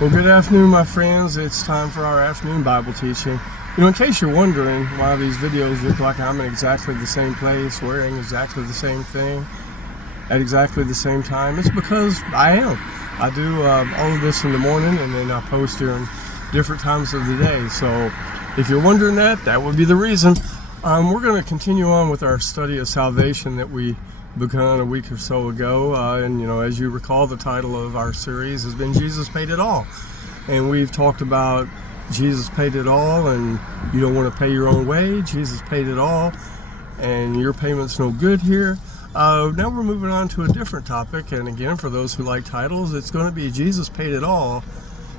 Well, good afternoon, my friends. It's time for our afternoon Bible teaching. In case you're wondering why these videos look like I'm in exactly the same place, wearing exactly the same thing, at exactly the same time, it's because I am. I do all of this in the morning, and then I post during different times of the day. So if you're wondering that would be the reason. We're going to continue on with our study of salvation that we begun a week or so ago, and as you recall, the title of our series has been Jesus Paid It All, and we've talked about Jesus paid it all, and you don't want to pay your own way. Jesus paid it all, and your payment's no good here. Now we're moving on to a different topic, and again, for those who like titles, it's going to be Jesus paid it all,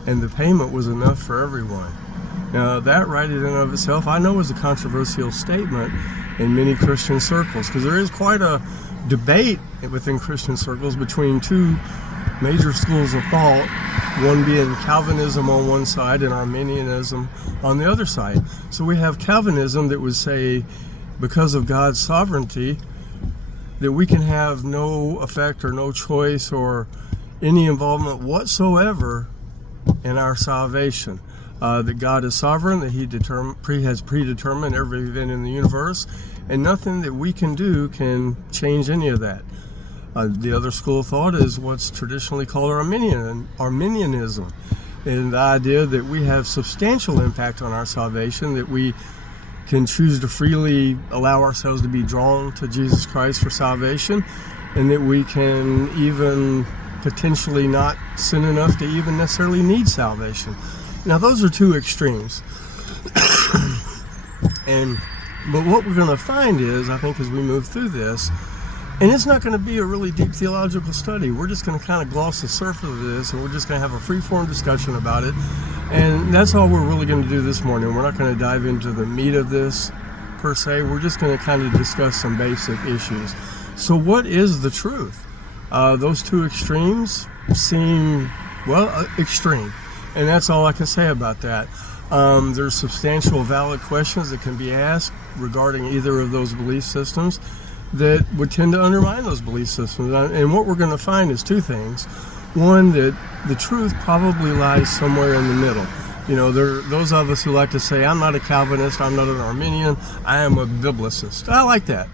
and the payment was enough for everyone. Now that right in and of itself, I know, is a controversial statement in many Christian circles, because there is quite a debate within Christian circles between two major schools of thought, one being Calvinism on one side and Arminianism on the other side. So we have Calvinism that would say, because of God's sovereignty, that we can have no effect or no choice or any involvement whatsoever in our salvation. That God is sovereign, that He has predetermined every event in the universe, and nothing that we can do can change any of that. The other school of thought is what's traditionally called Arminianism, and the idea that we have substantial impact on our salvation, that we can choose to freely allow ourselves to be drawn to Jesus Christ for salvation, and that we can even potentially not sin enough to even necessarily need salvation. Now those are two extremes. But what we're going to find is, I think, as we move through this, and it's not going to be a really deep theological study. We're just going to kind of gloss the surface of this, and we're just going to have a free-form discussion about it. And that's all we're really going to do this morning. We're not going to dive into the meat of this, per se. We're just going to kind of discuss some basic issues. So what is the truth? Those two extremes seem, extreme. And that's all I can say about that. There's substantial valid questions that can be asked regarding either of those belief systems that would tend to undermine those belief systems. And what we're going to find is two things. One, that the truth probably lies somewhere in the middle. There are those of us who like to say, I'm not a Calvinist, I'm not an Arminian, I am a biblicist. I like that,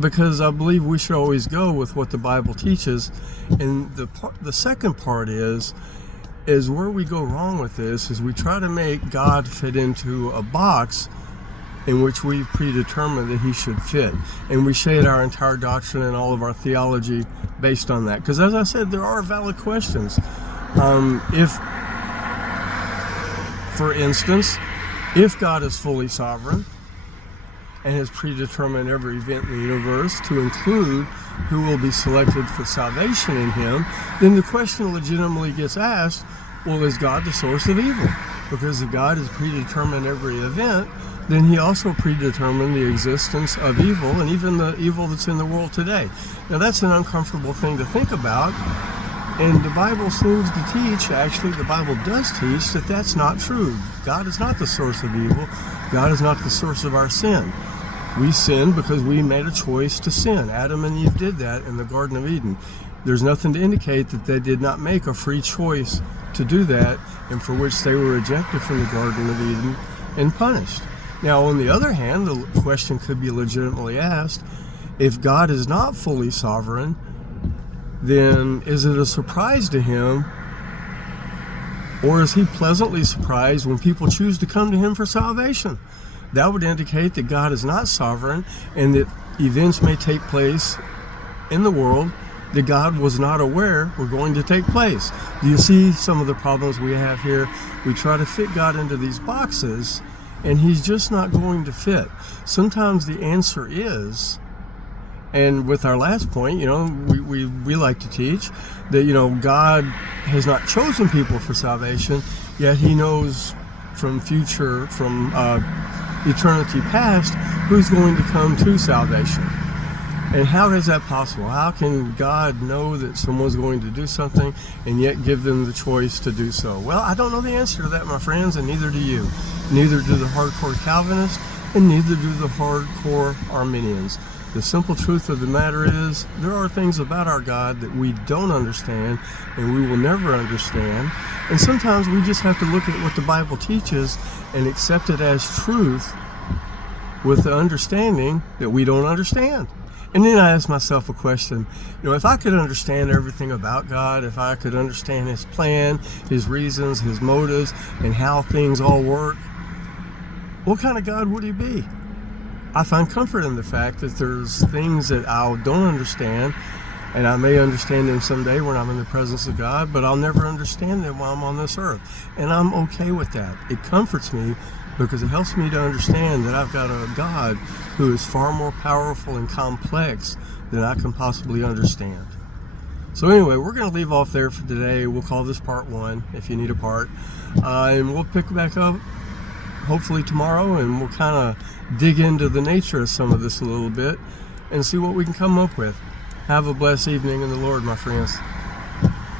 because I believe we should always go with what the Bible teaches. And the second part is where we go wrong with this is we try to make God fit into a box in which we've predetermined that He should fit. And we shade our entire doctrine and all of our theology based on that. Because as I said, there are valid questions. If, for instance, if God is fully sovereign and has predetermined every event in the universe to include who will be selected for salvation in Him, then the question legitimately gets asked, well, is God the source of evil? Because if God has predetermined every event, then He also predetermined the existence of evil, and even the evil that's in the world today. Now that's an uncomfortable thing to think about, and the Bible seems to teach, actually the Bible does teach, that that's not true. God is not the source of evil. God is not the source of our sin. We sin because we made a choice to sin. Adam and Eve did that in the Garden of Eden. There's nothing to indicate that they did not make a free choice to do that, and for which they were ejected from the Garden of Eden and punished. Now, on the other hand, the question could be legitimately asked, if God is not fully sovereign, then is it a surprise to Him, or is He pleasantly surprised when people choose to come to Him for salvation? That would indicate that God is not sovereign, and that events may take place in the world that God was not aware were going to take place. Do you see some of the problems we have here? We try to fit God into these boxes, and He's just not going to fit. Sometimes the answer is, and with our last point, we like to teach that, God has not chosen people for salvation, yet He knows from eternity past who's going to come to salvation. And how is that possible? How can God know that someone's going to do something and yet give them the choice to do so? Well, I don't know the answer to that, my friends, and neither do you. Neither do the hardcore Calvinists, and neither do the hardcore Arminians. The simple truth of the matter is, there are things about our God that we don't understand and we will never understand. And sometimes we just have to look at what the Bible teaches and accept it as truth with the understanding that we don't understand. And then I ask myself a question, if I could understand everything about God, if I could understand His plan, His reasons, His motives, and how things all work, what kind of God would He be? I find comfort in the fact that there's things that I don't understand, and I may understand them someday when I'm in the presence of God, but I'll never understand them while I'm on this earth. And I'm okay with that. It comforts me because it helps me to understand that I've got a God who is far more powerful and complex than I can possibly understand. So anyway, we're going to leave off there for today. We'll call this part 1 if you need a part. And we'll pick back up hopefully tomorrow, and we'll kind of dig into the nature of some of this a little bit and see what we can come up with. Have a blessed evening in the Lord, my friends.